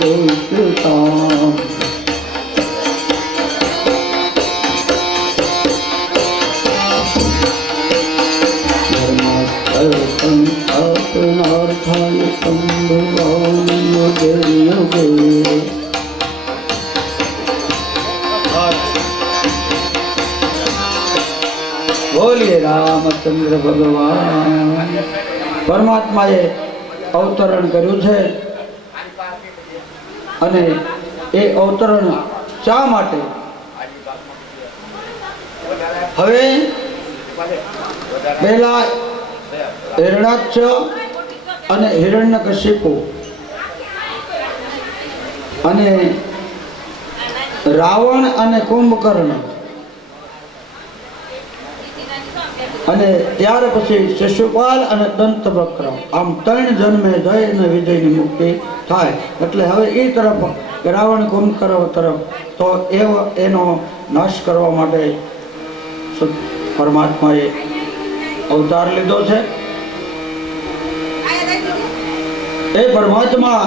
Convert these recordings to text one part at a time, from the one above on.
दुष्टताम् अपनार्थाय संभवामि युगे युगे। बोलिए रामचंद्र भगवान। परमात्माए अवतरण કર્યું છે અને એ અવતરણ શા માટે? હવે પહેલા હિરણાક્ષ અને હિરણ્યકશિપુ અને રાવણ અને કુંભકર્ણ અને ત્યાર પછી શિશુપાલ અને દંતવક્ર, આમ 3 જન્મે જય અને વિજયની મુક્તિ થાય. એટલે હવે એ તરફ રાવણ કુંભકર્ણ તરફ તો એનો નાશ કરવા માટે પરમાત્માએ અવતાર લીધો છે. એ પરમાત્મા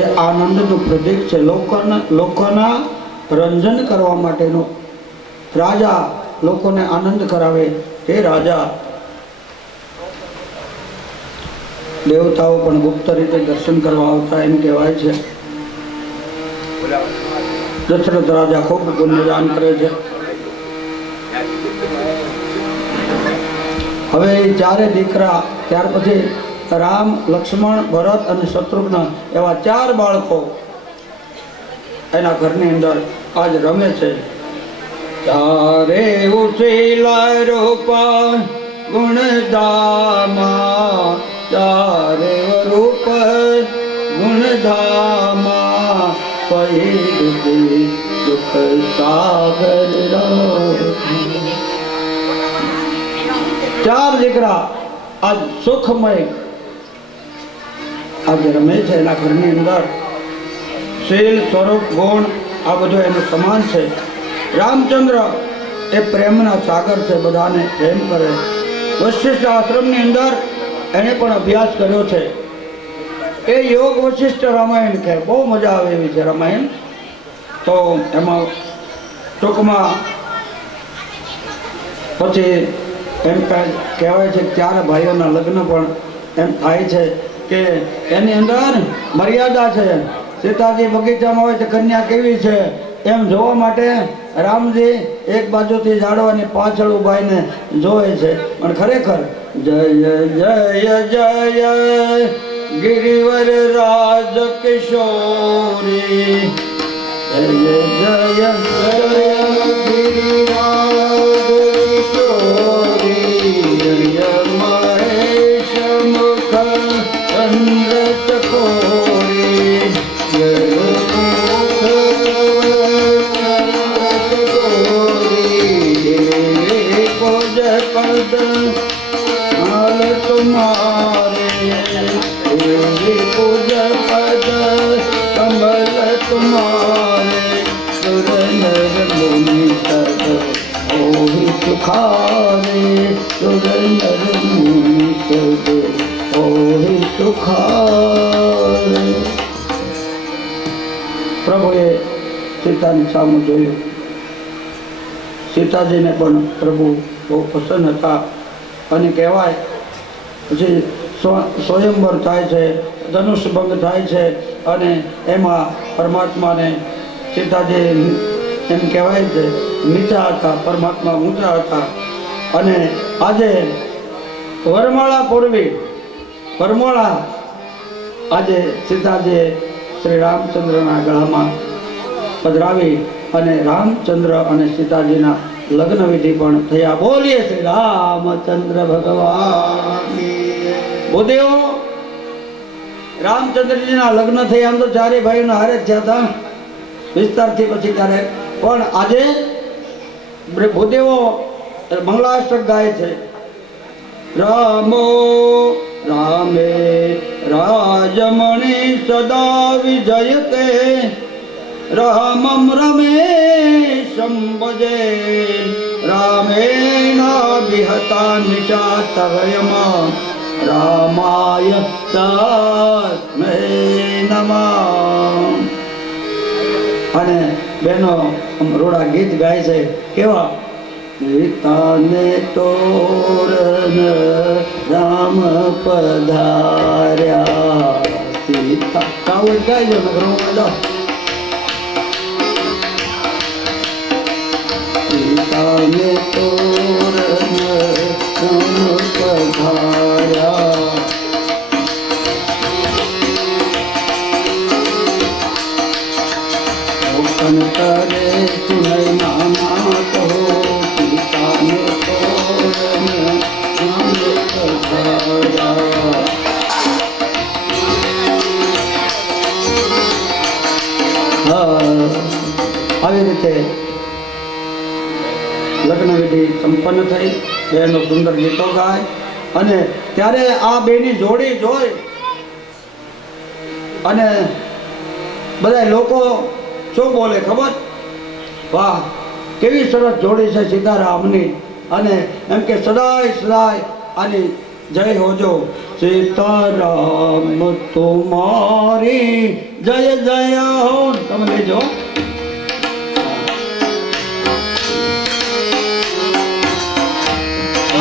એ આનંદનું પ્રતીક છે. લોકોના રંજન કરવા માટેનો રાજા, લોકોને આનંદ કરાવે તે રાજા. દેવતાઓ પણ ગુપ્ત રીતે દર્શન કરવા આવતા એમ કહેવાય છે. દશરથ રાજા ખૂબ પુણ્યદાન કરે છે. હવે એ 4 દીકરા, ત્યાર પછી રામ, લક્ષ્મણ, ભરત અને શત્રુઘ્ન એવા 4 બાળકો એના ઘરની અંદર આજ રમે છે. ચારે ઉછીલા રૂપા ગુણધામા, ચારે રૂપ ગુણધામા, પહી દુઃખ સાગર. 4 દીકરા આજ સુખમય આજ રમે છે એના ઘરની અંદર. શીલ, સ્વરૂપ, ગુણ આ બધું એનું સમાન છે. રામચંદ્ર એ પ્રેમના સાગર છે, બધાને પ્રેમ કરે. વશિષ્ઠ આશ્રમની અંદર એને પણ અભ્યાસ કર્યો છે. એ યોગ વશિષ્ઠ રામાયણ કહે, બહુ મજા આવે એવી છે રામાયણ. તો એમાં ટૂંકમાં પછી એમ કહેવાય છે 4 ભાઈઓના લગ્ન પણ એમ થાય છે કે એની અંદર મર્યાદા છે. સીતાજી બગીચામાં હોય તો કન્યા કેવી છે એમ જોવા માટે રામજી એક બાજુથી ઝાડવાની પાછળ ઉભાઈને જોવે છે. પણ ખરેખર જય જય જય ગિરિવર રાજ કિશોરી, જય જય જય ગિરિરાજ કિશોરી, જય મહેશ મુખ ચંદ્ર ચકોરી, જય पद हाल तुम्हारे, पूज पद कमल तुम्हारे, सुर नर मुनि तब ओहि सुखारे, सुर नर मुनि तब ओहि सुखारे. પ્રભુએ સીતાની સામું જોયું. સીતાજીને પણ પ્રભુ બહુ પસંદ હતા અને કહેવાય પછી સ્વયંવર થાય છે, ધનુષભંગ થાય છે અને એમાં પરમાત્માને સીતાજી એમ કહેવાય છે નીચા હતા, પરમાત્મા ઊંચા હતા. અને આજે વરમાળા પૂર્વી વરમાળા આજે સીતાજીએ શ્રી રામચંદ્રના ગળામાં પધરાવી અને રામચંદ્ર અને સીતાજીના લગ્ન વિધિ પણ થયા. બોલીએ શ્રી રામચંદ્ર ભગવાન. ભૂદેવો રામચંદ્રજીના લગ્ન થયા. આમ તો 4 ભાઈઓના હારે જ થયા હતા વિસ્તારથી પછી ત્યારે, પણ આજે ભૂદેવો મંગળાષ્ટક ગાય છે. રામો રામે રાજમણી સદા વિજયતે, રામમ રમેશમ ભજે, રામેણાભિહતા નિચાતવયમાં, રામાય તસ્મૈ નમઃ. અને બહેનો રોડા ગીત ગાય છે કેવા? સીતાને તોરણ રામ પધાર્યા. સીતા કાવડ ગાયજો ને ઘરમાં સીતાને તોરણ રામ પધાર્યા. કરે સુનય નામા કહો સીતાને તોરણ રામ પધાર્યા. આવી રીતે લગ્ન વિધિ સંપન્ન થઈ. બેનો સુંદર ગીતો ગાય અને ત્યારે આ બેની જોડી જોઈ અને બધા લોકો શું બોલે ખબર? વાહ, કેવી સરસ જોડી છે સીતારામની. અને એમ કે સદાય સદાય આની જય હોજો. સીતારામ તુમારી જય જય હો. તમે લેજો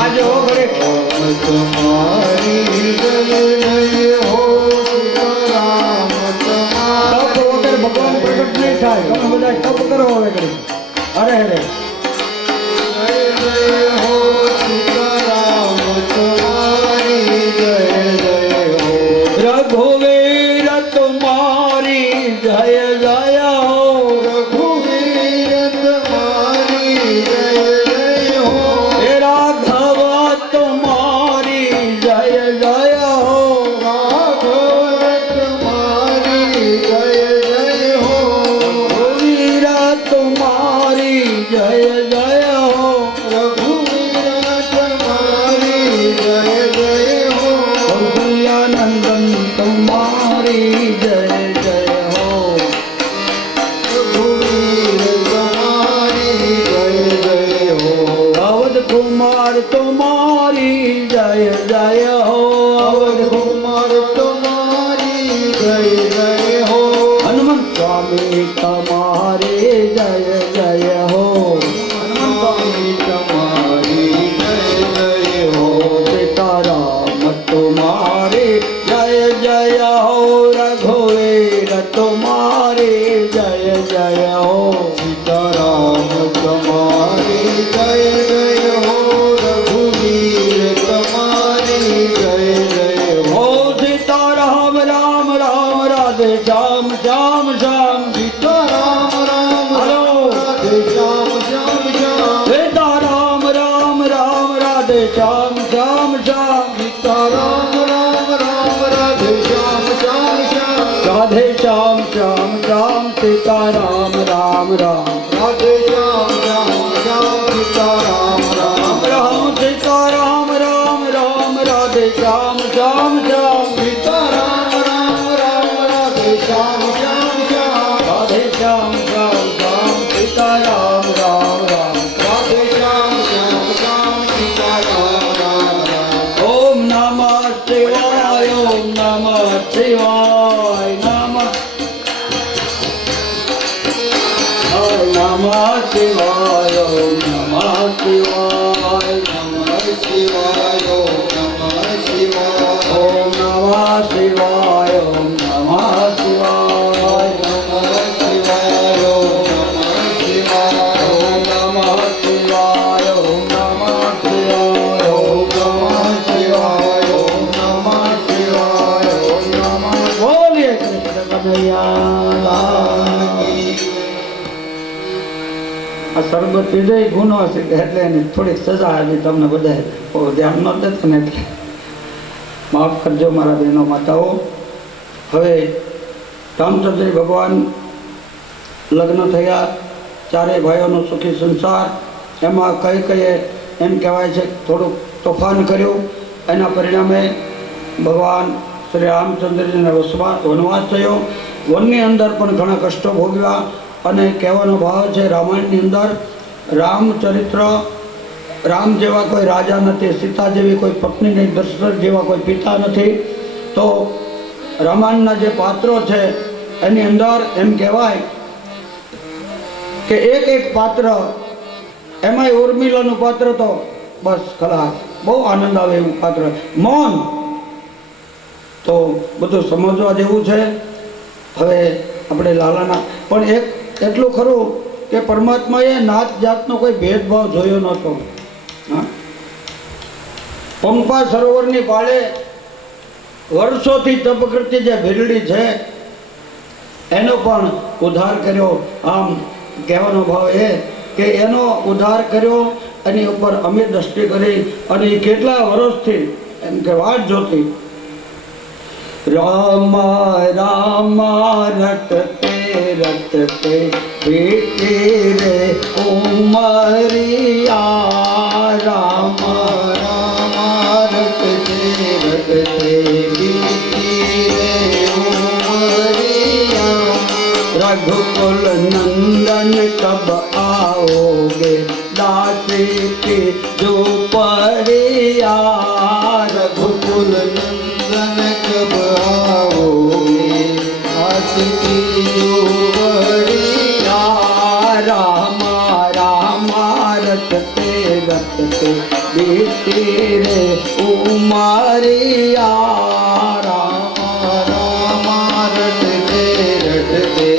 આજે હો ઘરે તુમારી જય જય હો. સીતારામ તુમારી ભગવાન પ્રગટ નહીં થાય. તમે બધા તપ કરો હવે કરી. અરે અરે રઘુવીર તુમારી જય જય હો. રઘુવીર તુમારી જય જય હો. હે રાઘવ તુમારી જય જય હો. રાઘવ તુમારી જય જય હો. રઘુવીર તુમારી જય જય હો. રઘુવીર તુમારી જય જય હો. કૌશલ્યાનંદન તુમારી જય જય હો. રઘુવીર તુમારી જય જય હો. અવધ કુમાર તુમારી જય જય હો. અવધ કુમાર તુમારી જય જય હો. હનુમંત સ્વામી તમારી જય જય હો. હનુમંત સ્વામી તમારી જય જય હો. સીતારામ તુમારી જય જય હો. રઘુવીર તુમારી જય જય હો. સીતારામ તમારી જય જય હો. રઘુવીર તમારી જય જય હો. સીતારામ રામ રામ રાધે શ્યામ શ્યામ શ્યામ. સીતારામ રામ રામ રાધે શ્યામ શ્યામ શ્યામ. સીતારામ રામ રામ રાધે શ્યામ શ્યામ શ્યામ. સીતારામ રામ રામ રાધે શ્યામ શ્યામ શ્યામ. રાધે શ્યામ શ્યામ શ્યામ. સીતારામ રામ રામ રાધે શ્યામ શ્યામ શ્યામ. સીતારામ રામ રામ. સીતારામ રામ રામ રાધે શ્યામ શ્યામ શ્યામ. સીતારામ રામ રામ રાધે શ્યામ શ્યામ શ્યામ. રાધે શ્યામ શ્યામ શ્યામ. સીતારામ રામ રામ રાધે શ્યામ શ્યામ શ્યામ. સીતારામ રામ રામ. ઓમ નમઃ શિવાય. ઓમ નમઃ શિવાય. નમઃ શિવાય. ઓમ નમઃ શિવાય. નમઃ શિવાય. ઓમ નમઃ શિવાય. ઓમ નમઃ શિવાય. ઓમ નમઃ શિવાય. નમઃ શિવાય. ઓમ નમઃ શિવાય. ઓમ નમઃ શિવાય. ઓમ નમઃ શિવાય. ઓમ નમઃ શિવાય. ઓમ નમઃ શિવાય. ઓમ નમઃ. બોલીએ કૃષ્ણ કનૈયા. આ શરબત પીધો ગુનો છે એટલે એની થોડીક સજા આવી તમને બધાએ ધ્યાન ન દેતા ને એટલે માફ કરજો મારા બહેનો માતાઓ. હવે રામચંદ્ર ભગવાન લગ્ન થયા. ચારેય ભાઈઓનો સુખી સંસાર. એમાં કઈ કઈએ એમ કહેવાય છે થોડુંક તોફાન કર્યું. એના પરિણામે ભગવાન શ્રી રામચંદ્રજીને વનવાસ થયો. વનની અંદર પણ ઘણા કષ્ટો ભોગવ્યા. અને કહેવાનો ભાવ છે રામાયણની અંદર રામચરિત્ર રામ જેવા કોઈ રાજા નથી. સીતા જેવી કોઈ પત્ની નહીં. દશરથ જેવા કોઈ પિતા નથી. તો રામાયણના જે પાત્રો છે એની અંદર એમ કહેવાય કે એક એક પાત્ર, એમાંય ઉર્મિલાનું પાત્ર તો બસ ખલાસ, બહુ આનંદ આવે એવું પાત્ર. મૌન તો બધું સમજવા જેવું છે. હવે આપણે લાલાના પણ એક એટલું ખરું કે પરમાત્માએ નાત જાતનો કોઈ ભેદભાવ જોયો નહોતો. હા, પંપા સરોવરની પાળે વર્ષોથી તપ કરતી જે ભીલડી છે એનો પણ ઉદ્ધાર કર્યો. આમ કહેવાનો ભાવ એ કે એનો ઉદ્ધાર કર્યો, એની ઉપર અમે દ્રષ્ટિ કરી અને એ કેટલા વર્ષથી એમ કે વાટ જોતી. રામા રામા રટતે રટતે બીતી રે ઉમરિયા, રામા રામા રટતે રટતે બીતી રે ઉમરિયા, રઘુકુલ નંદન કબ आओगे दासी की झोपड़िया, रघुकुल नंदन कब आओगे दासी की झोपड़िया, रामा रामा रटते रटते बीती रे उमरिया, रामा रामा रटते रटते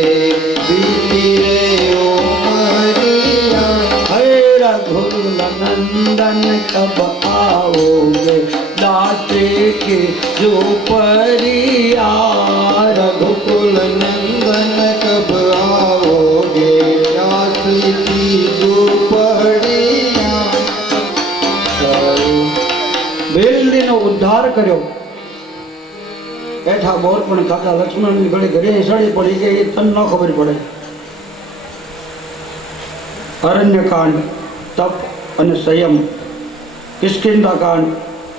बीती रे नंदन कब आओगे दासी की झोपड़िया, रघुकुल नंदन कब आओगे दासी की झोपड़िया. ભીલડીનો ઉદ્ધાર કર્યો. બેઠા બોર પણ ખાતા લક્ષ્મણની ઘડી ઘરે સડી પડી ગઈ, તને ન ખબર પડે. અરણ્યકાંડ, તપ અને સંયમ, કિષ્કિંધાકાંડ,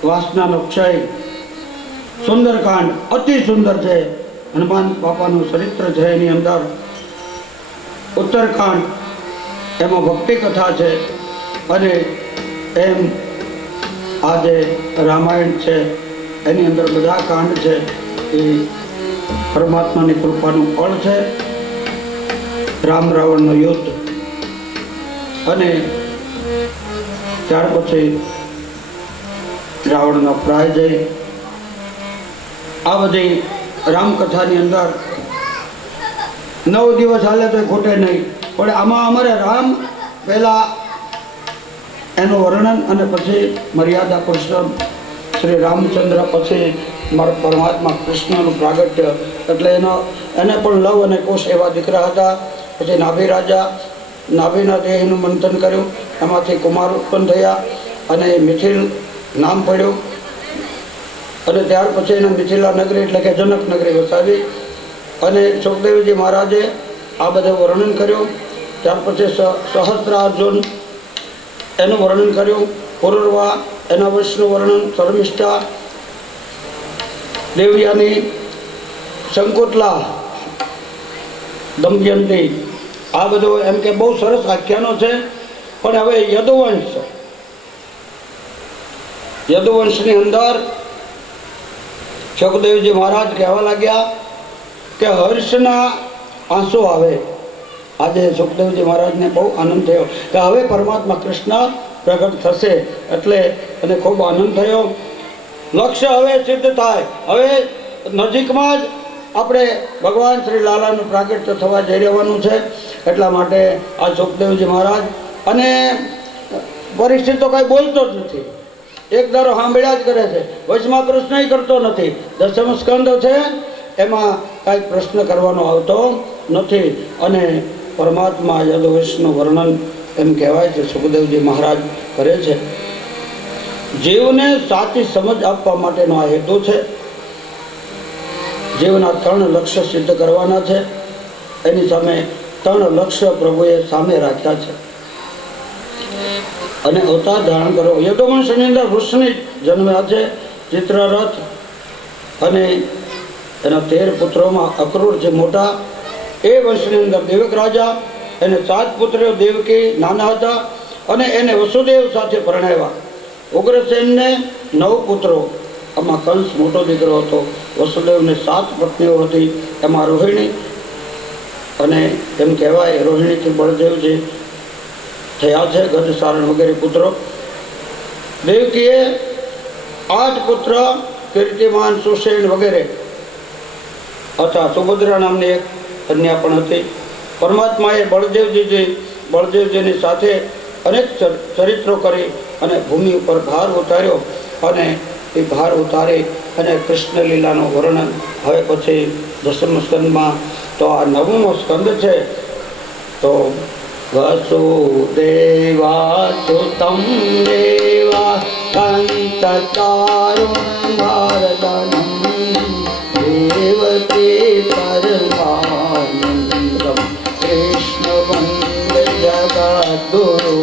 વાસનાનો ક્ષય, સુંદરકાંડ અતિ સુંદર છે. હનુમાન બાપાનું ચરિત્ર છે એની અંદર. ઉત્તરકાંડ એમાં ભક્તિ કથા છે. અને એમ આ જે રામાયણ છે એની અંદર બધા કાંડ છે એ પરમાત્માની કૃપાનું ફળ છે. રામ રાવણનું યુદ્ધ અને ત્યાર પછી રાવણનો પરાજય, આ બધી રામકથાની અંદર 9 દિવસ હાલે તો ખોટે નહીં. પણ આમાં અમારે રામ પહેલા એનું વર્ણન અને પછી મર્યાદા પુરુષોત્તમ શ્રી રામચંદ્ર, પછી પરમાત્મા કૃષ્ણનું પ્રાગટ્ય. એટલે એને પણ લવ અને કુશ એવા દીકરા હતા. પછી નાભી રાજા, નાભીના દેહનું મંથન કર્યું, એમાંથી કુમાર ઉત્પન્ન થયા અને મિથિલ નામ પડ્યું. અને ત્યાર પછી એને મિથિલા નગરી એટલે કે જનક નગરી વસાવી. અને સુખદેવજી મહારાજે આ બધું વર્ણન કર્યું. ત્યાર પછી સહસ્ત્રાર્જુન એનું વર્ણન કર્યું, પૂર્વા એના વંશનું વર્ણન, શર્મિષ્ઠા, દેવયાની, શંકુતલા, દમયંતી, આ બધું એમ કે બહુ સરસ આખ્યાનો છે. પણ હવે યદુવંશની અંદર સુખદેવજી મહારાજ કહેવા લાગ્યા કે હર્ષના આંસુ આવે. આજે સુખદેવજી મહારાજને બહુ આનંદ થયો કે હવે પરમાત્મા કૃષ્ણ પ્રગટ થશે. એટલે એને ખૂબ આનંદ થયો. લક્ષ્ય હવે સિદ્ધ થાય. હવે નજીકમાં જ આપણે ભગવાન શ્રી લાલાનું પ્રાગટ્ય થવા જઈ રહેવાનું છે. એટલા માટે આ સુખદેવજી મહારાજ અને પરીક્ષિત તો કાંઈ બોલતો જ નથી, એક ધારો સાંભળ્યા જ કરે છે, વચમાં પ્રશ્ન કરતો નથી. 10મ સ્કંદ છે એમાં કાંઈ પ્રશ્ન કરવાનો આવતો નથી. અને પરમાત્મા યદુવંશનું વર્ણન એમ કહેવાય છે સુખદેવજી મહારાજ કરે છે. જીવને સાચી સમજ આપવા માટેનો આ હેતુ છે. જીવના 3 લક્ષ્ય સિદ્ધ કરવાના છે. એની સામે 3 લક્ષ્ય પ્રભુએ સામે રાખ્યા છે. અને અવતાર ધારણ કરો. યદુવંશની અંદર વૃષણી જન્મ્યા છે, ચિત્રરથ, અને એના 13 પુત્રોમાં અક્રૂર જે મોટા. એ વંશની અંદર દેવક રાજા, એને 7 પુત્રીઓ, દેવકી નાના હતા અને એને વસુદેવ સાથે પરણાવ્યા. ઉગ્રસેનને 9 પુત્રો આમાં કંસ મોટો દીકરો હતો. વસુદેવને 7 પત્નીઓ હતી, એમાં રોહિણી, અને એમ કહેવાય રોહિણીથી બળદેવજી થયા છે, ગજસારણ વગેરે પુત્રો. દેવકીએ 8 પુત્ર, કીર્તિમાન, સુષેણ વગેરે હતા. સુભદ્રા નામની એક કન્યા પણ હતી. પરમાત્માએ બળદેવજીની સાથે અનેક ચરિત્રો કરી અને ભૂમિ ઉપર ભાર ઉતાર્યો, અને એ ભાર ઉતારી અને કૃષ્ણ લીલાનું વર્ણન હવે પછી 10મા સ્કંદમાં. તો આ 9મો સ્કંદ છે. તો વસુદેવા સુતં દેવા કંસચારુણમર્દનમ દેવકી પરમાનંદમ કૃષ્ણ વંદે જગદ્ગુરુ.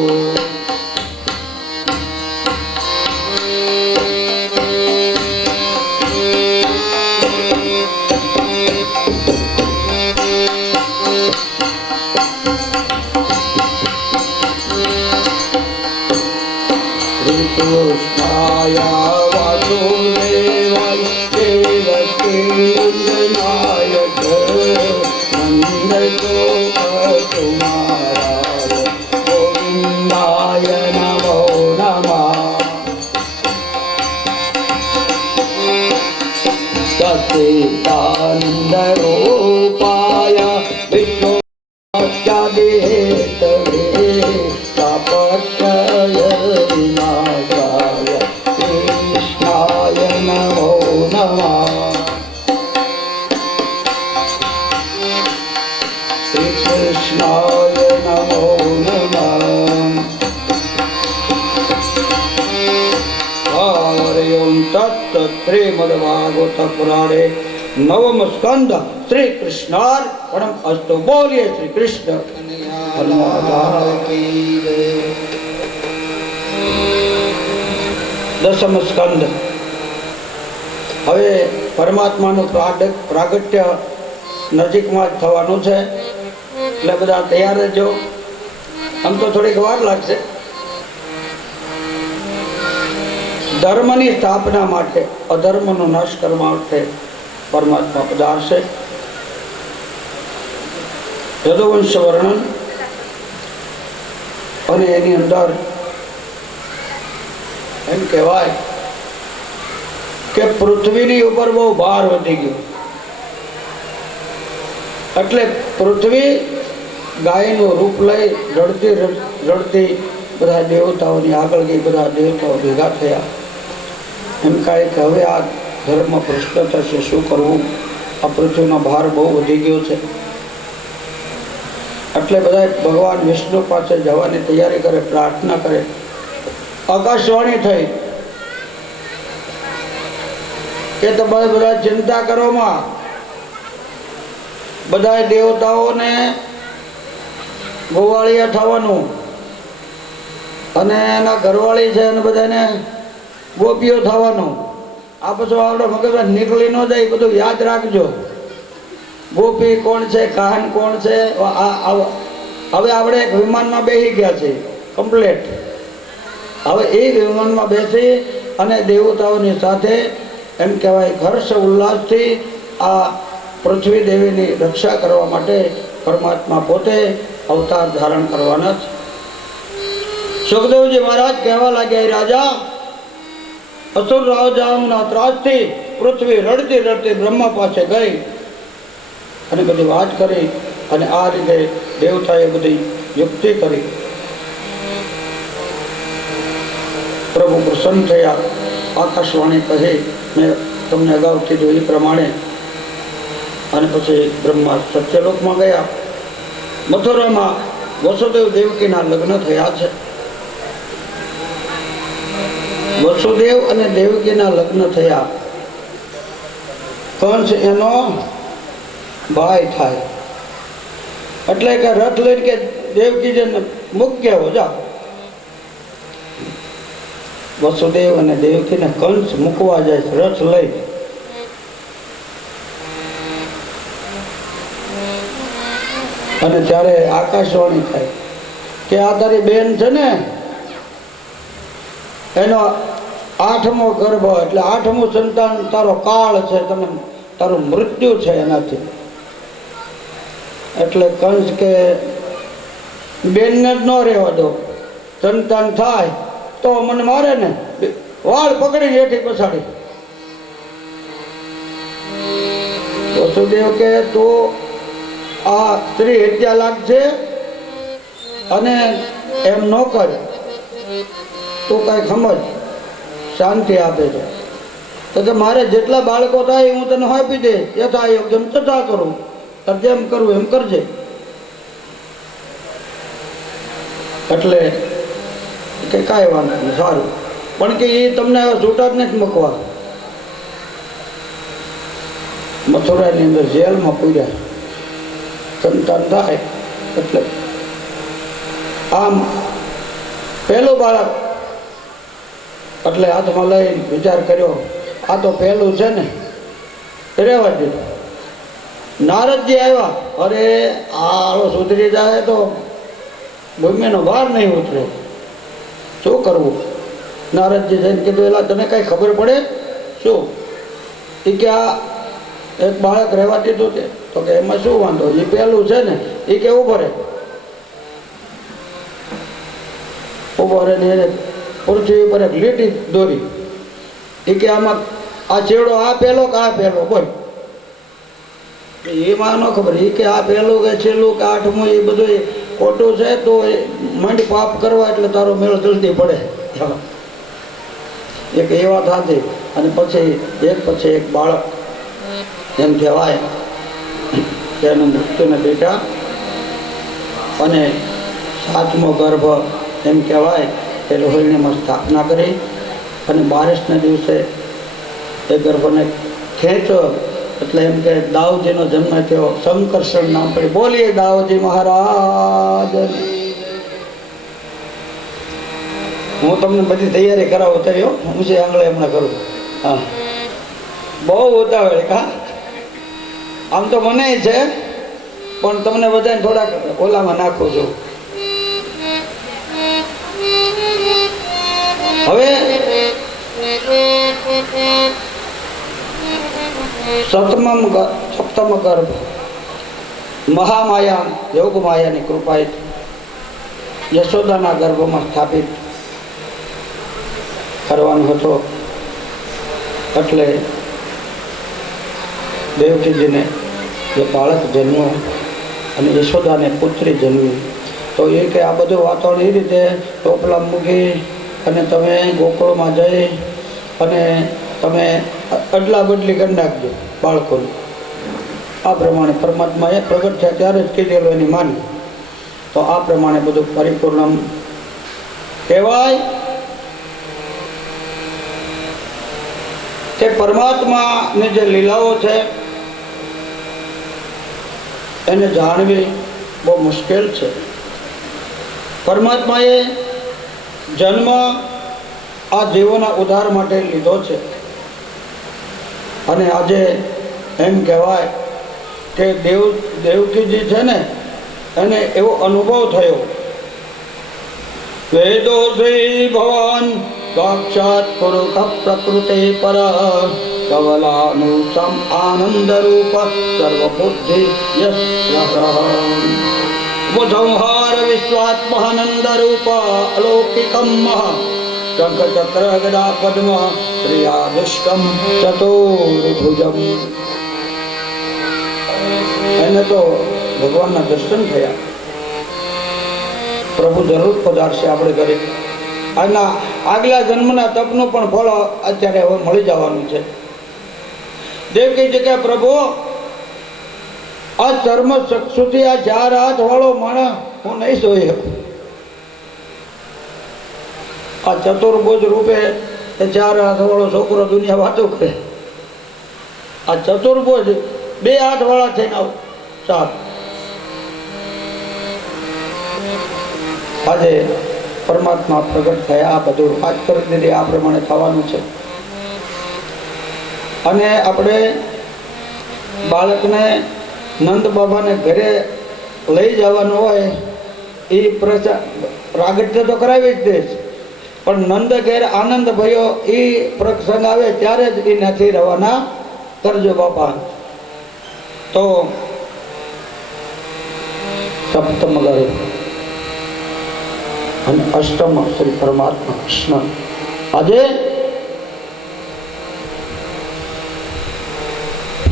કૃષ્ણાય વાસુદેવાય દેવકી નંદનાય નંદગોપકુમારાય ગોવિંદાય નમો નમઃ. સચ્ચિદાનંદરૂપાય વિશ્વોત્પત્તિહેતવે તાપત્રય વિનાશાય કૃષ્ણાય નમો નમઃ. શ્રી કૃષ્ણાય નમો નમઃ. હરિ ઓમ તત્ત. શ્રીમદ્ભાગવત પુરાણે 9મ સ્કંદ શ્રી કૃષ્ણાર્પણમ અસ્તુ. બોલીએ શ્રી કૃષ્ણ ભગવાન કી જય. 10મ સ્કંદ. હવે પરમાત્માનું પ્રાગટ્ય નજીકમાં જ થવાનું છે, એટલે બધા તૈયાર રહેજો. આમ તો થોડીક વાર લાગશે. ધર્મની સ્થાપના માટે, અધર્મનો નાશ કરવા માટે પરમાત્મા પધારશે. યદુવંશ વર્ણન, અને એની અંદર એમ કહેવાય કે પૃથ્વીની ઉપર બહુ ભાર વધી ગયો, એટલે પૃથ્વી ગાયનું રૂપ લઈ રડતી રડતી બધા દેવતાઓની આગળ ગઈ. બધા દેવતાઓ ભેગા થયા. એમ કહે કે હવે આ ધર્મ ભ્રષ્ટ થશે, શું કરવું? આ પૃથ્વીનો ભાર બહુ વધી ગયો છે. એટલે બધા ભગવાન વિષ્ણુ પાસે જવાની તૈયારી કરે, પ્રાર્થના કરે. આકાશવાણી થઈ કે તમારે બધા ચિંતા કરોમાં, બધા દેવતાઓને ગોવાળિયા થવાનું, અને એના ઘરવાળી છે અને બધાને ગોપીઓ થવાનું. આ પછી આપણે મગજમાં નીકળી ન જાય, બધું યાદ રાખજો. ગોપી કોણ છે, કાહન કોણ છે. હવે આપણે એક વિમાનમાં બેસી ગયા છે કમ્પ્લેટ. હવે એ વિમાનમાં બેસી અને દેવતાઓની સાથે એમ કહેવાય હર્ષ ઉલ્લાસથી આ પૃથ્વી દેવીની રક્ષા કરવા માટે પરમાત્મા પોતે અવતાર ધારણ કરવાના છે. સુખદેવજી મહારાજ કહેવા લાગ્યા, રાજા, અસુર રાજાઓના ત્રાસથી પૃથ્વી રડતી રડતી બ્રહ્મા પાસે ગઈ અને બધી વાત કરી, અને આ રીતે દેવતાએ બધી યુક્તિ કરી. પ્રભુ પ્રસન્ન થયા. આકાશવાણી કહે, મેં તમને અગાઉ કીધું એ પ્રમાણે. અને પછી બ્રહ્મા સત્યલોકમાં ગયા. મથુરામાં વસુદેવ દેવકીના લગ્ન થયા છે. વસુદેવ અને દેવકીના લગ્ન થયા. કંસ એનો ભાઈ થાય. એટલે કે રથ લઈને કે દેવકીજીને મુક્ય હો જા. વસુદેવ અને દેવકીને કંસ મૂકવા જાય છે રથ લઈ. અને ત્યારે આકાશવાણી થાય કે આ તારી બેન છે ને, એનો આઠમો ગર્ભ એટલે આઠમું સંતાન તારો કાળ છે, તમે તારું મૃત્યુ છે એનાથી. એટલે કંસ કે બેનને જ ન રહેવા દો, સંતાન થાય તો મને મારે ને, વાળ પકડી હેઠી પછાડી. વસુદેવ કે તું આ સ્ત્રી હત્યા લાગશે અને એમ ન કર, તું કઈ સમજ, શાંતિ આપે છે. તો મારે જેટલા બાળકો થાય હું તને આપી દે, યથા યોગ્ય તથા કરું, તાર જેમ કરવું એમ કરજે. એટલે કે કાંઈ વાંધો નહીં, સારું, પણ કે એ તમને હવે છૂટા જ નથી મૂકવા. મથુરાની અંદર જેલમાં પૂર્યા. સંતાન થાય એટલે આમ પહેલું બાળક એટલે હાથમાં લઈ વિચાર કર્યો, આ તો પહેલું છે ને, રહેવા દીધું. નારદજી આવ્યા, અરે આળો સુધરી જાય તો ભૂમિનો ભાર નહીં ઉતરે, શું કરવું? નારદજી જઈને કીધું, એલા તને કઈ ખબર પડે શું? એ કે આ એક બાળક રહેવા દીધું છે. તો કે એમાં શું વાંધો, એ પહેલું છે ને. એ કે ઉભો રહે, ઉભો રહે ને એને પૃથ્વી ઉપર એક લીટી દોરી. એ કે આમાં આ છેડો આ પહેલો કે આ પહેલો, બોલ. એમાં ન ખબર, એ કે આ પહેલું કે છેલ્લું કે આઠમું, એ બધું ખોટું છે. તો મંડ પાપ કરવા એટલે તારો મેળો જલ્દી પડે. એક એ વાત હતી. અને પછી એક બાળક એમ કહેવાય કે એનું મૃત્યુને બેટા, અને સાતમો ગર્ભ એમ કહેવાય કે રોહિણીમાં સ્થાપના કરી. અને 22ના દિવસે એ ગર્ભને ખેંચો એટલે એમ કે દાઉદજીનો જન્મ થયો. શંકરસણ નામ પડી. બોલીએ દાઉદજી મહારાજ. હું તમને બધી તૈયારી કરાવું થયો, હું છે આંગળે હમણાં કરું. હા, બહુ ઉતાવળ કા. આમ તો મને છે, પણ તમને બધાને થોડાક ઓલામાં નાખું છું. હવે સપ્તમ ગર્ભ મહામાયા યોગમાયાની કૃપાએ યશોદાના ગર્ભમાં સ્થાપિત કરવાનો હતો. એટલે દેવકીજીને એ બાળક જન્મ્યો અને યશોદાને પુત્રી જન્મી. તો એ કે આ બધું વાતાવરણ એ રીતે ટોપલા મૂકી અને તમે ગોકુળમાં જઈ અને તમે અદલા બદલી કરી નાખજો બાળકોને. આ પ્રમાણે પરમાત્માએ પ્રગટ થયા ત્યારે જ કીધેલું એની માની. તો આ પ્રમાણે બધું પરિપૂર્ણ કહેવાય. તે પરમાત્માની જે લીલાઓ છે એને જાણવી બહુ મુશ્કેલ છે. પરમાત્માએ જન્મ આ જીવોના ઉદ્ધાર માટે લીધો છે. અને આજે એમ કહેવાય કે દેવકીજી છે ને, એને એવો અનુભવ થયો. વેદો શ્રી ભવાન સાક્ષાત પુરુષ પ્રકૃતિ પર કવલાનુસમ આનંદ રૂપ સર્વબુદ્ધિ સંહાર વિશ્વાત્માનંદ રૂપ અલૌકિકમ શંખ ચક્ર ગદા પદ્મ પ્રિયાદિષ્ટમ ચતુર્ભુજમ. એને તો ભગવાનના દર્શન થયા. પ્રભુ જરૂર પધારશે આપણે ઘરે. આના આગલા જન્મના તપનું પણ ફળ અત્યારે હવે મળી જવાનું છે. દેવકી જગ્યા પ્રભુ આ ચર્મ ચક્ષુથી આ 4 હાથ વાળો માણસ હું નહીં જોઈ શકું. આ ચતુર્ભુજ રૂપે એ 4 હાથ વાળો છોકરો દુનિયા વાતો કરે. આ ચતુર્ભુજ 2 હાથ વાળા થઈને આવું 7. આજે પરમાત્મા પ્રગટ થયા. આ બધું વાત કરી દીધી. આ પ્રમાણે થવાનું છે. અને આપણે બાળકને નંદ બાબાને ઘરે લઈ જવાનું હોય એ પ્રાગટ્ય તો કરાવી જ દે. પણ નંદ ઘેર આનંદ ભયો એ પ્રસંગ આવે ત્યારે જ એ નથી રવાના કરજો બાપા. તો સપ્તમ ગર્ભ અને અષ્ટમ શ્રી પરમાત્મા કૃષ્ણ. આજે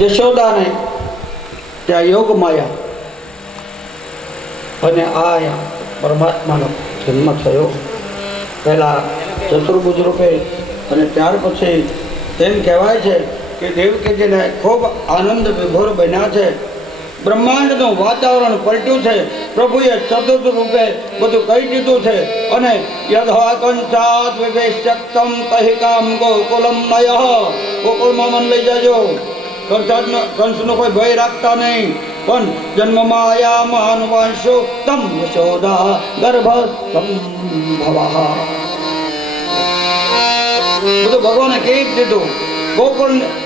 યશોદાને ત્યાં યોગ માયા અને આ પરમાત્માનો જન્મ થયો. પહેલા ચતુર્ભુજ રૂપે અને ત્યાર પછી એમ કહેવાય છે કે દેવકીજીને ખૂબ આનંદ વિભોર બન્યા છે. બ્રહ્માંડનું વાતાવરણ પલટ્યું છે. પ્રભુએ ચતુર્થ રૂપે બધું કહી દીધું છે. અને યદા કંચાત વિવેશ્યક્તમ કહિકામ ગોકુલમ નયઃ, ગોકુળમાં મન લઈ જજો. કંસનો કોઈ ભય રાખતા નહીં. પણ જન્મમાં આયા માનવાંશો તમ યશોદા ગર્ભ સંભવઃ. બધું ભગવાને કહી દીધું.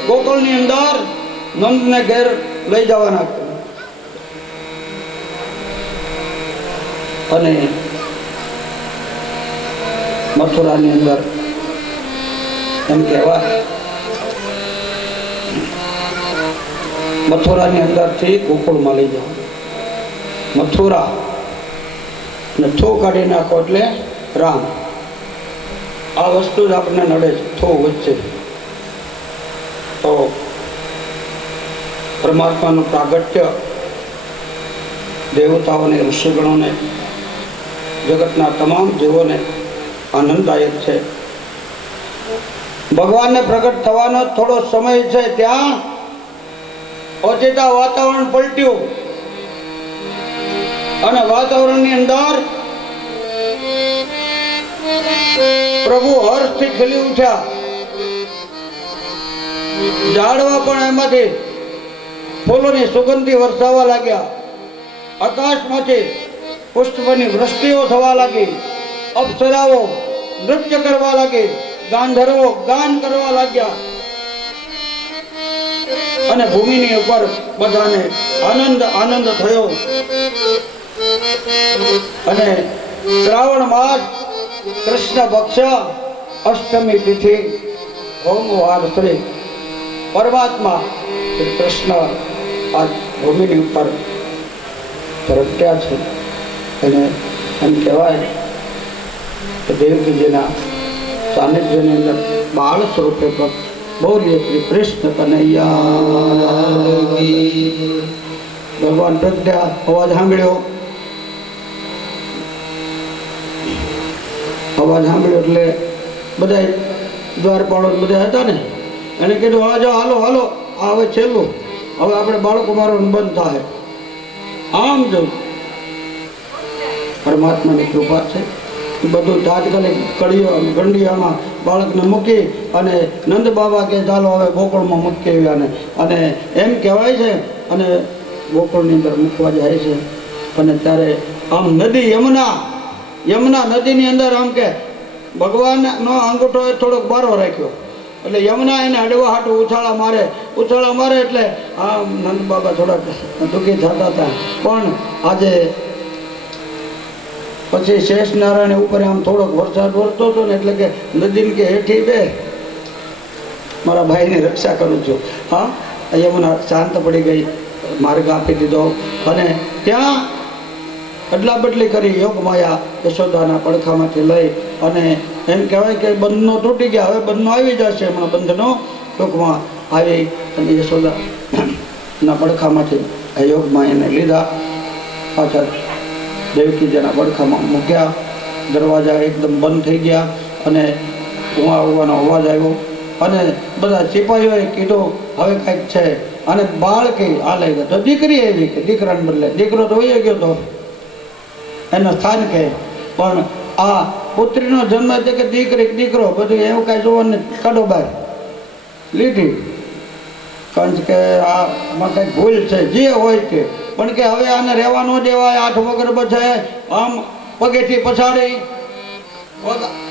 ગોકુળની અંદર નંદને ઘેર લઈ જવાના અને મથુરાની અંદર એમ કહેવાય મથુરાની અંદરથી ગોકુળમાં લઈ જાઓ. મથુરા ને થો કાઢી નાખો એટલે રામ. આ વસ્તુ જ આપણને નડે છે, થો વચ્ચે. તો પરમાત્માનું પ્રાગટ્ય દેવતાઓને, ઋષિગણોને, જગતના તમામ જીવોને આનંદદાયક છે. ભગવાનને પ્રગટ થવાનો થોડો સમય છે. ત્યાં ઓચિતા વાતાવરણ પલટ્યું અને વાતાવરણની અંદર પ્રભુ હર્ષથી ખીલી ઉઠ્યા. ઝાડવા પણ એમાંથી ફૂલોની સુગંધી વરસાવવા લાગ્યા. આકાશમાંથી પુષ્પની વૃષ્ટિઓ થવા લાગી. અપ્સરાઓ નૃત્ય કરવા લાગી. ગાંધર્વો ગાન કરવા લાગ્યા. અને ભૂમિની ઉપર બધાને આનંદ થયો. અને શ્રાવણ માસ કૃષ્ણ પક્ષ અષ્ટમી તિથિ સોમવાર શ્રી પરમાત્મા શ્રી કૃષ્ણ આ ભૂમિની ઉપર પ્રગટ્યા છે. અને એમ કહેવાય કે દેવકીજીના સાનિધ્યની અંદર બાળ સ્વરૂપે પણ બોલીએ શ્રી કૃષ્ણ કનૈયા. ભગવાન પ્રગટ્યા. અવાજ સાંભળ્યો એટલે બધા દ્વારપાળો બધા હતા ને, એને કીધું હા જાઓ, હાલો હાલો, આ હવે છેલ્લું, હવે આપણે બાળકો મારવાનું બંધ થાય. આમ જો પરમાત્માની કૃપા છે. બધું તાત્કાલિક ગંડિયામાં બાળકને મૂકી અને નંદ બાબા કે ચાલો હવે ગોકુળમાં મૂકી આવ્યા. અને એમ કહેવાય છે. અને ગોકુળની અંદર મૂકવા જાય છે. અને ત્યારે આમ નદી યમુના નદીની અંદર આમ કે ભગવાનનો અંગૂઠો થોડોક બારો રાખ્યો એટલે યમુના એને હડવા હાટું ઉછાળા મારે એટલે આમ નંદ બાબા થોડાક દુઃખી થતા હતા. પણ આજે પછી શેષ નારાયણ ઉપર આમ થોડોક વરસાદ વરસતો હતો ને એટલે કે નદીને કે હેઠી બે મારા ભાઈની રક્ષા કરું છું. હા, યમુના શાંત પડી ગઈ, માર્ગ આપી દીધો. અને ત્યાં અદલા બદલી કરી યોગ માયા યશોદાના પડખામાંથી લઈ અને એમ કહેવાય કે બંધનો તૂટી ગયા. હવે બંધનો આવી જશે. હમણાં બંધનો ટૂંકમાં આવી અને યશોદાના પડખામાંથી આ યોગ માયાને લીધા. પાછળ દેવકીજીના પડખામાં મૂક્યા. દરવાજા એકદમ બંધ થઈ ગયા અને ઉવાનો અવાજ આવ્યો. અને બધા સિપાહીઓએ કીધું હવે કંઈક છે. અને બાળ કઈ હાલે ગયો તો દીકરી એવી કે દીકરાને બદલે દીકરો તો વહી ગયો તો એનો સ્થાન કે. પણ આ પુત્રીનો જન્મ છે કે દીકરો બધું એવું કાંઈ જોવાનું કાઢો બહાર લીધી. કારણ કે આમાં કંઈક ભૂલ છે જે હોય તે. પણ કે હવે આને રહેવા ન દેવાય. 8 વગર બચે આમ પગેથી પછાડી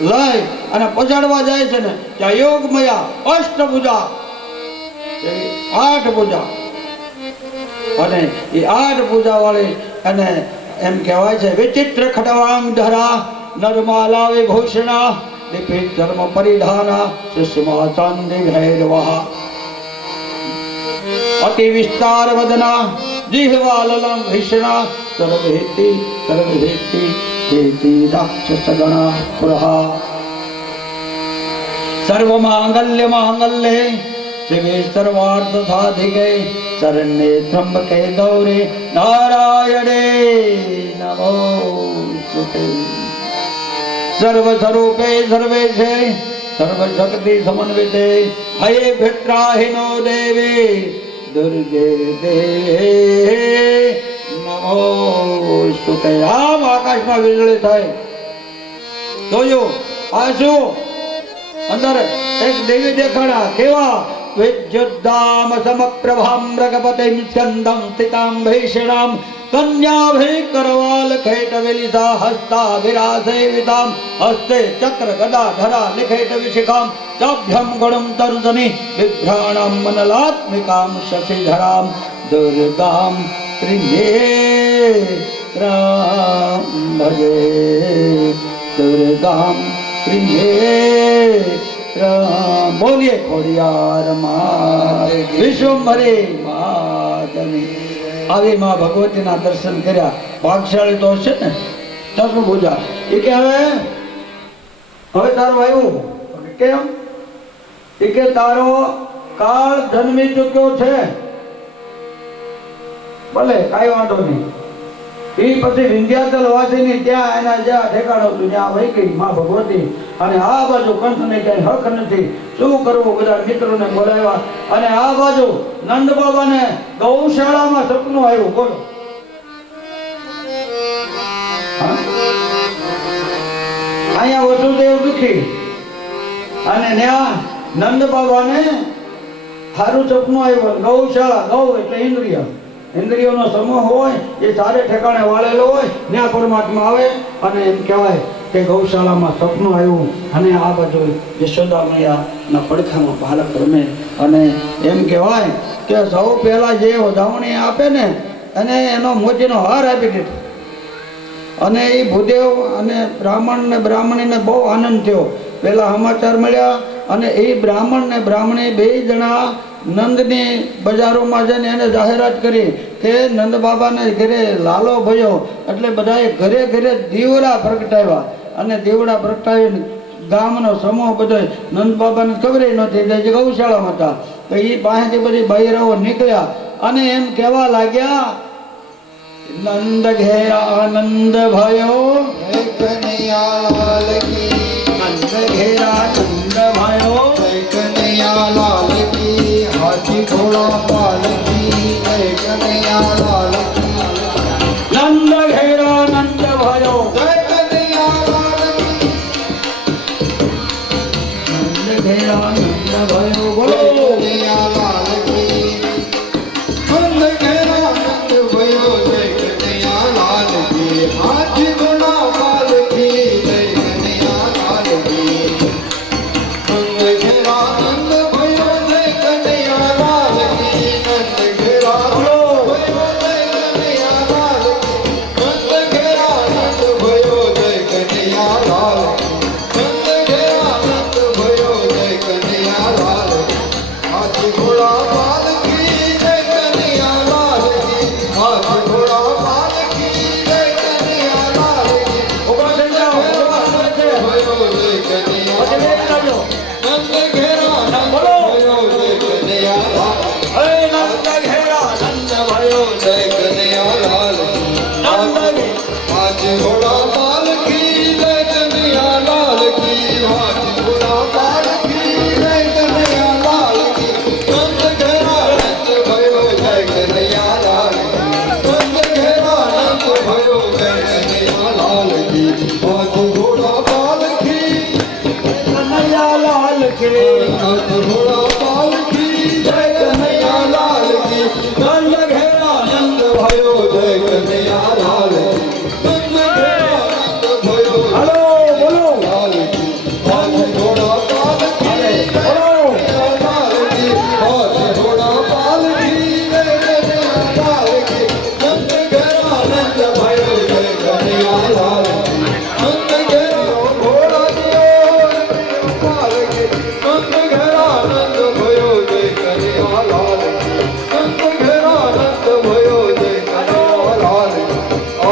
લઈ અને પછાડવા જાય છે ને ત્યાં યોગમયા અષ્ટભુજા 8 ભુજા. અને એ 8 ભુજા વાળી અને એમ કહેવાય છે વિચિત્ર ખડવાંગ ધરા નરમાલા વિભૂષણા दीपित चर्म परिधाना सुषमा चांदी भैरवः अति विस्तार वदना जिह्वाललम भीषणा सर्वहेति हेति राक्षसगणा पुरः सर्वमांगल्य मांगल्ये शिवे सर्वार्थ साधिके शरण्ये त्र्यंबके गौरी नारायणे नमोस्तुते सर्वस्वरूपे सर्वेशे सर्वशक्ति समन्विते हये भित्राहिनो देवी दुर्गे देवे नमोस्तुते। आम आकाशમાં વીજળી થાય જોયું આ શું અંદર એક દેવી દેખાડા કેવા विद्युद्दाम समप्रभां मृगपतिं स्कन्दं स्थितां भीषणां कन्याभिकरवाल खेटविलिसा हस्ताभिरासेवितां हस्ते चक्र गदा धरा लिखेटविशिखां चाभ्यं गुणं तर्जनी बिभ्राणां मनलात्मिकां शशिधरां दुर्गां त्रिनेत्रां भजे दुर्गां त्रिनेत्रां बोलिए खोड़ियार माँ विश्वम्भरी मातनी આવી માં ભગવતીના દર્શન કર્યા ભાગશાળી તો છે ને ચશ્મ પૂજા એ કે હવે તારું આવ્યું કેમ એ કે તારો કાળ જન્મી ચૂક્યો છે ભલે કાંઈ વાંધો નહીં એ પછી વિંધ્યાચલ વાસીની ત્યાં એના જ્યાં ઠેકાણો હતું ત્યાં વહી ગઈ માં ભગવતી અને આ બાજુ કંઠને કઈ હક નથી શું કરવું બધા મિત્રોને બોલાવ્યા અને આ બાજુ નંદ બાબાને ગૌશાળામાં સપનું આવ્યું બોલો અહીંયા વસુદેવ દુખી અને ત્યાં નંદ બાબાને સારું સપનું આવ્યું ગૌશાળા ગૌ એટલે ઇન્દ્રિય ઇન્દ્રિયોનો સમૂહ હોય એ સારે ઠેકાણે વાળેલો હોય ત્યાં પરમાત્મા આવે અને એમ કહેવાય કે ગૌશાળામાં સપનું આવ્યું અને આ બાજુ યશોદા મૈયાના પડખામાં બાળક રમે અને એમ કહેવાય કે સૌ પહેલા જે વધાવણી આપે ને અને એનો મોતીનો હાર આપી દીધો અને એ ભૂદેવ અને બ્રાહ્મણ ને બ્રાહ્મણીને બહુ આનંદ થયો પહેલા સમાચાર મળ્યા અને એ બ્રાહ્મણ ને બ્રાહ્મણી બે જણા નંદની બજારોમાં જઈને એને જાહેરાત કરી કે નંદ બાબાને ઘરે લાલો ભયો એટલે બધાએ ઘરે ઘરે દીવડા પ્રગટાવ્યા અને દીવડા પ્રગટાવીને ગામનો સમૂહ બધો નંદ બાબાને ખબર નહોતી જે ગૌશાળામાં હતા તો એ પાસેથી બધી બૈરાઓ નીકળ્યા અને એમ કહેવા લાગ્યા નંદ ઘેરા નંદ ભયો નંદ ઘેરા નંદ ભયો लाल की हाथी घोड़ा पाल की जय कन्हैया लाल नंद घेरा नंद भयो जय कन्हैया लाल की नंद घेरा नंद भयो बोलो कन्हैया लाल की नंद घेरा नंद भयो जय कन्हैया लाल की हाथी घोड़ा पाल की जय कन्हैया लाल की नंद घेरा नंद भयो जय कन्हैया लाल की नंद घेरा भयो जय कन्हैया लाल की नंद घेरा नंद भयो जय कन्हैया लाल नंद घेरा नंद भयो जय कन्हैया लाल हाथी घोड़ा पाल की जय कन्हैया लाल की हाथी घोड़ा पाल की जय कन्हैया लाल की ऊपर से जाओ भयो जय कन्हैया नंद घेरा नंद भयो जय कन्हैया लाल हे नंद घेरा नंद भयो जय कन्हैया लाल नंद हाथी घोड़ा पाल की जय कन्हैया लाल की हाथी घोड़ा पाल की जय कन्हैया लाल की नंद घेरा नंद भयो जय कन्हैया लाल नंद घेरा नंद भयो जय कन्हैया लाल की हाथी घोड़ा पाल की कन्हैया लाल के हाथी घोड़ा पाल की जय कन्हैया लाल की नंद घेरा नंद भयो जय कन्हैया लाल नंद घेरा नंद भयो हेलो बोलो लाल की हाथी घोड़ा पाल की जय कन्हैया लाल की हाथी घोड़ा पाल की जय कन्हैया लाल की नंद घेरा नंद भयो जय कन्हैया लाल नंद घेरा घोड़ा दियो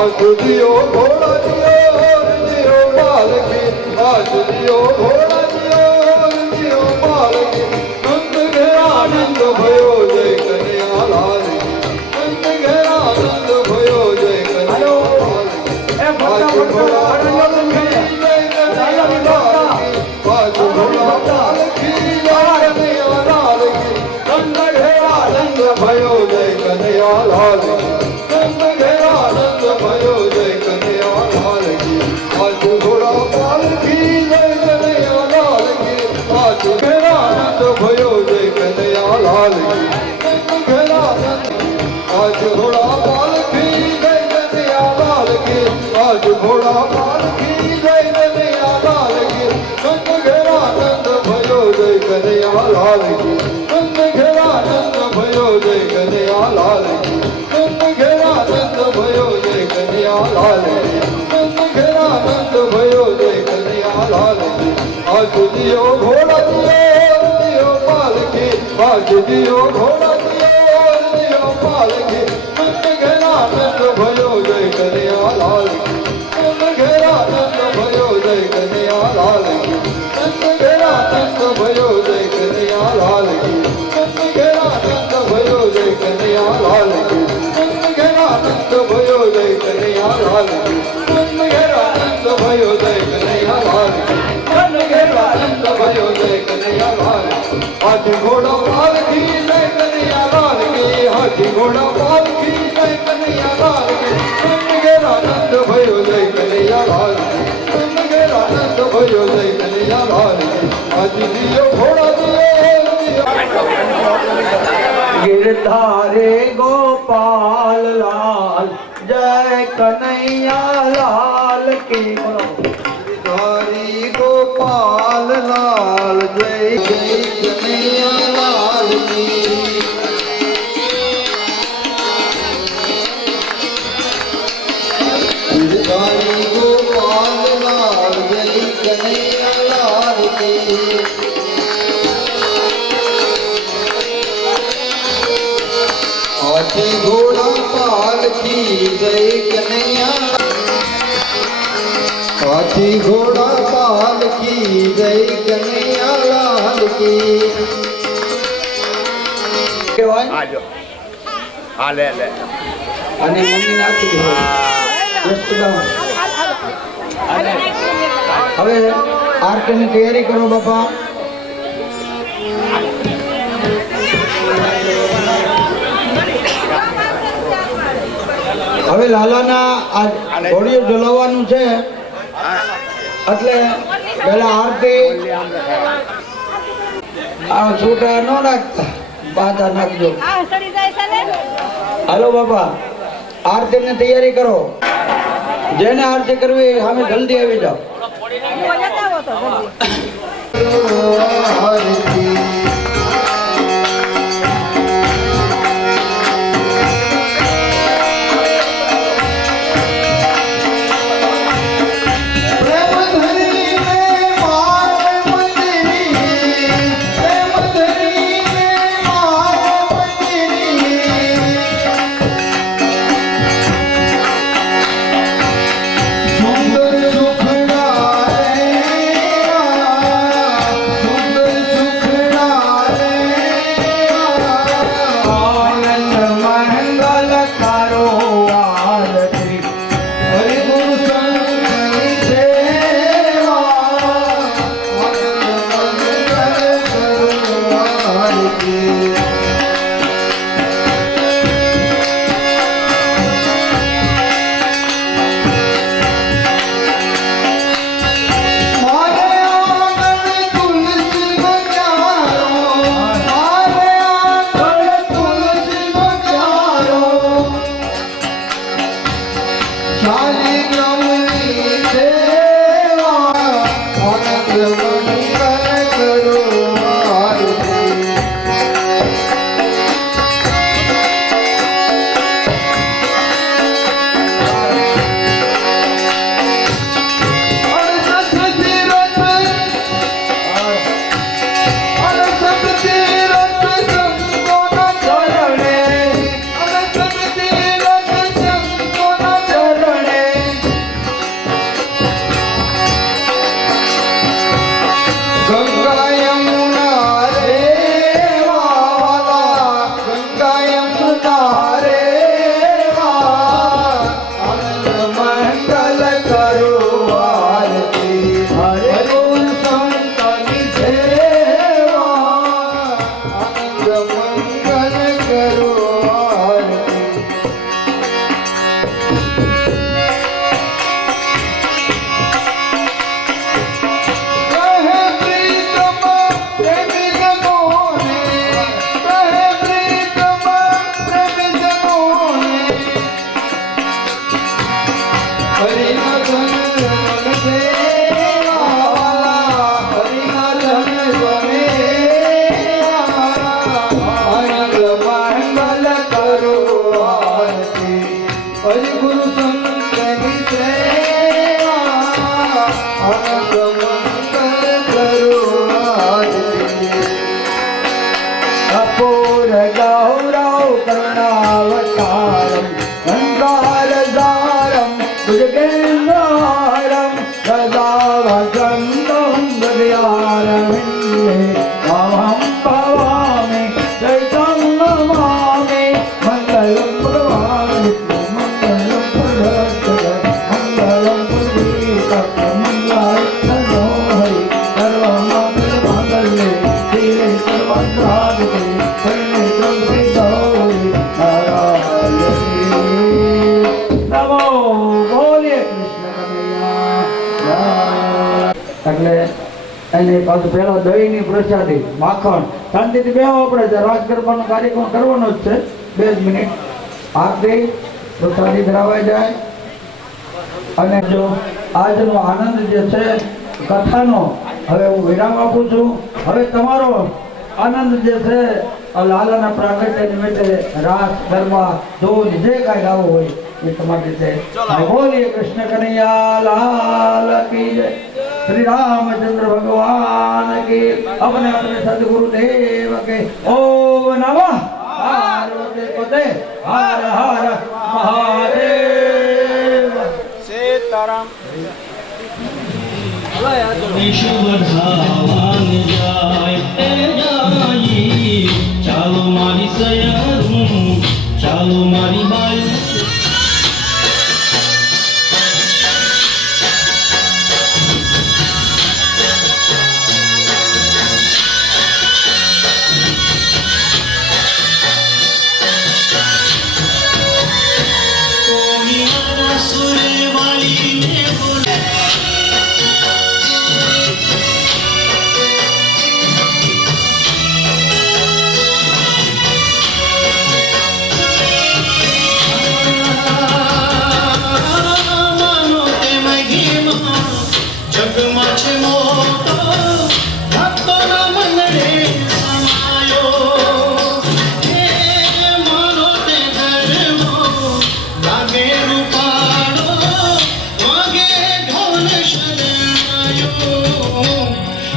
हाथ दियो घोड़ा दियो पालकी हाथ दियो घोड़ा दियो पालकी नंद घेरा आनंद भयो जय कन्हैया लाल की नंद घेरा आनंद भयो जय कन्हैया लाल की हाथ घोड़ा पालकी जय कन्हैया लाल की हाथ घोड़ा पालकी जय कन्हैया लाल की नंद घेरा आनंद भयो जय कन्हैया लाल की नंद घेरा आनंद भयो जय कन्हैया लाल की हाथ घोड़ा पालकी जय कन्हैया लाल की हाथ घेरा आनंद भयो जय कन्हैया लाल की नंद घेरा आनंद हाथ घोड़ा पालकी जय कन्हैया लाल की हाथ घोड़ा पालकी जय कन्हैया लाल की नंद घेरा आनंद भयो जय कन्हैया लाल की नंद घेरा आनंद भयो जय कन्हैया लाल की नंद घेरा आनंद भयो जय कन्हैया लाल की नंद घेरा आनंद भयो जय कन्हैया लाल की हाथ दियो घोड़ा दियो पालकी हाथ दियो घोड़ा दियो पालकी नंद घेरा आनंद भयो जय कन्हैया लाल की नंद घेरा आनंद भयो जय कन्हैया लाल की नंद घेरा आनंद भयो जय कन्हैया लाल की नंद घेरा आनंद भयो जय कन्हैया लाल की नंद घेरा आनंद भयो जय कन्हैया लाल की नंद घेरा आनंद भयो जय कन्हैया लाल की नंद घेरा आनंद भयो जय कन्हैया लाल की हाथी घोड़ा पालकी जय कन्हैया लाल की हाथी घोड़ा पालकी जय कन्हैया लाल की नंद घेरा आनंद भयो जय कन्हैया लाल की नंद घेरा आनंद भयो जय कन्हैया लाल की हाथी दियो घोड़ा दियो गिरधारे गोपाल लाल जय कन्हैया लाल की हरि गोपाल लाल जय जय कन्हैया लाल की हरि गोपाल लाल जय कन्हैया लाल की हाथी घोड़ा पालकी जय कन्हैया हाथी घोड़ा पालकी जय कन्हैया लाल की કહેવાય આજો હા લે લે અને મમ્મી નાખી દીધું હવે આરતીની તૈયારી કરો બાપા હવે લાલાના આ ઘોડિયું જલાવવાનું છે એટલે પેલા આરતી આ છૂટા ન નાખતા બાધા નાખજો હાલો બાપા આરતીની તૈયારી કરો જેને આરતી કરવી સામે જલ્દી આવી જાઓ आरती प्रेम धरी में मार मंदिरी प्रेम धरी में मार मंदिरी सुंदर सुखड़ा रे सुंदर सुखड़ा હરિ ગુરુ સંતની સેવા અનંત મંગલ કરુણાથી કપૂર ગૌરવ કરુણાવતારમ સંસારસારમ ભુજગેન્દ્રહારમ સદા વસંતમ હૃદયારવિંદે અહં ભવામિ ચૈતમ નમામિ મંગલમ ભગવાન મંગલમ પુરુષોત્તમ મંગલમ પુરુષોત્તમ મંગલાય હરિ સર્વમંગલ માંગલ્યે શિવે સર્વસાધિકે શરણે ત્રંબકે ગૌરી નારાયણી નમો બોલે કૃષ્ણ કનૈયા એટલે એને પાછું પેલા દહીંની પ્રસાદી માખણ શાંતિથી બેહો આપણે રાસ ગરબાનો કાર્યક્રમ કરવાનો જ છે 2 મિનિટ આરતી પ્રસાદી ધરાવાઈ જાય અને જો આજનો આનંદ જે છે કથાનો હવે હું વિરામ આપું છું હવે તમારો આનંદ જે છે લાલાના પ્રાગટ્ય નિમિત્તે રાસ ગરબા ધૂન જે કાંઈ ગાવું હોય એ તમારી રીતે બોલીએ કૃષ્ણ કનૈયા લાલ કી જય શ્રી રામચંદ્ર ભગવાન કી अपने अपने सदगुरु देव के ओम नमः पार्वती पते हर हर महादेव सीताराम વિશ્વધાવાન જાય એ જાઈ ચાલો મારી સયરું ચાલો મારી બાઈ સુરે વાલીને બોલે જગમાં છે મોટો ભક્તોના મંડળે સમાયો હે માનો તે ધર્મો લાગે રૂપાળો વાગે ઢોલ શરણાયો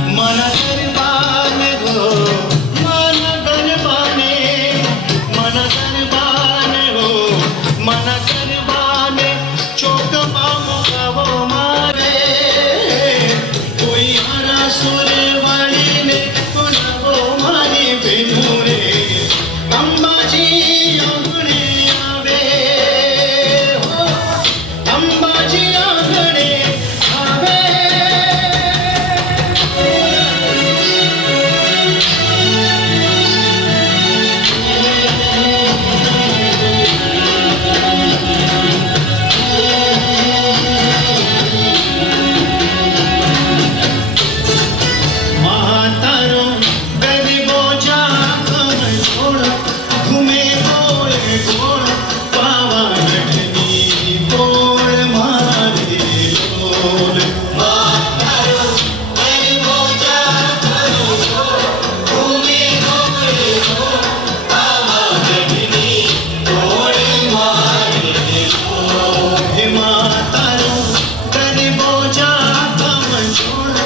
મન ગરબાને હો મન ગરબાને હો મન ગરબાને ચોકમાં મુકાવો મારે કોઈ હારા સુરે વાળીને બોલાવો મારી બેનો રે અંબાજી આંગણે આવે હો અંબાજી આંગણે આવે માતારો ગરીબો જાગમ છોડ ઘૂમે ગોળ ગોળ પાવાગઢની ગોળ મારે લોલ માતારો ગરીબો જાગમ છોડ ઘૂમે ગોળ ગોળ પાવાગઢની ગોળ મારે લોલ હે માતારો ગરીબો જાગમ છોડ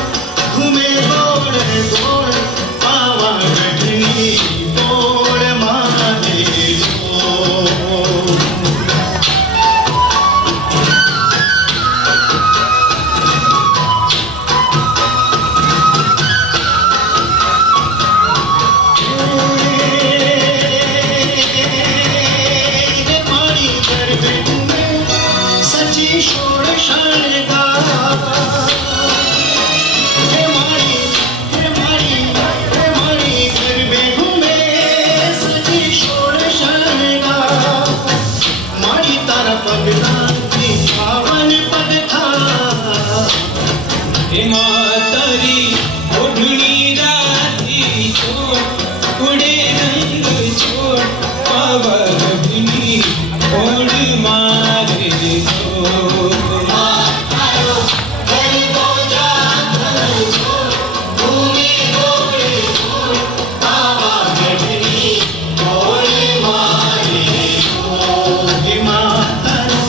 ઘૂમે ગોળ ગોળ પાવાગઢની ગોળ મારે લોલ મારી ગરબે ઘૂમે સચી શોળ શણગાર હે મારી ગરબે ઘૂમે સચી શોળ શણગાર મારી તારા પગલાથી પાવન પગથા એમાં તારી ઓઢણી રાતી છોડ ઉડે રંગ છોડ પાવગઢની ઓઢ મારે છોડ માતારો ગરીબો જાગમ છોડ ભૂમિ ગોળ ગોળ પાવાગઢની ગોળ મારે છોડ હે માતારો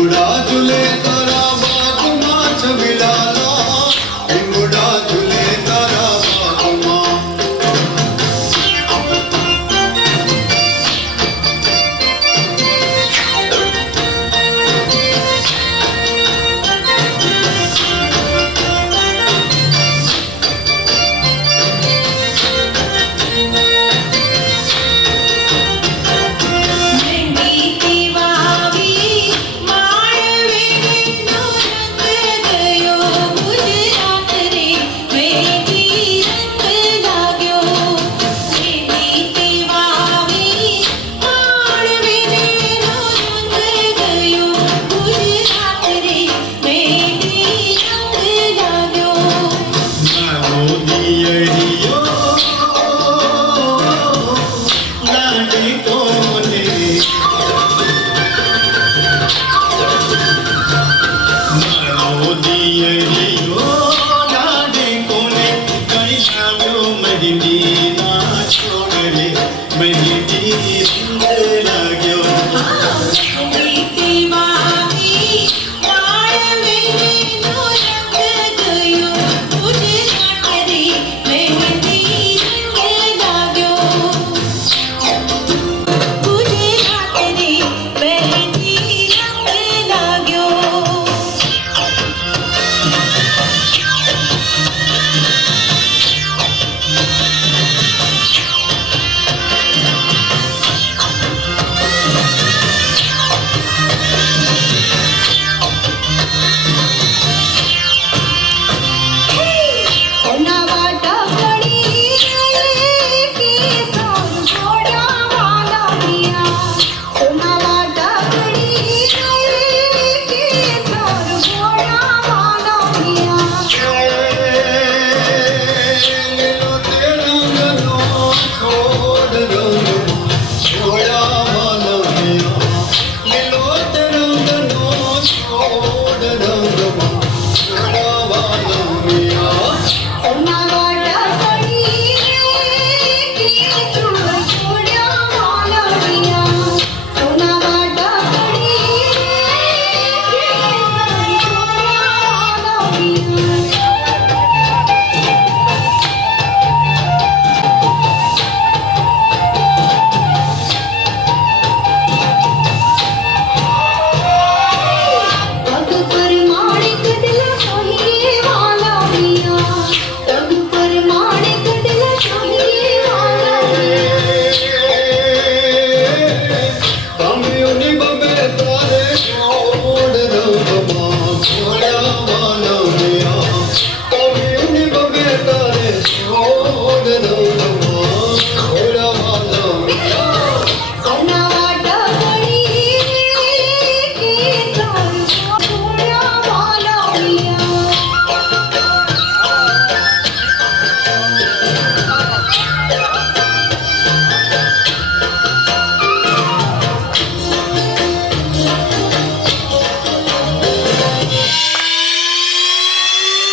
ઉડા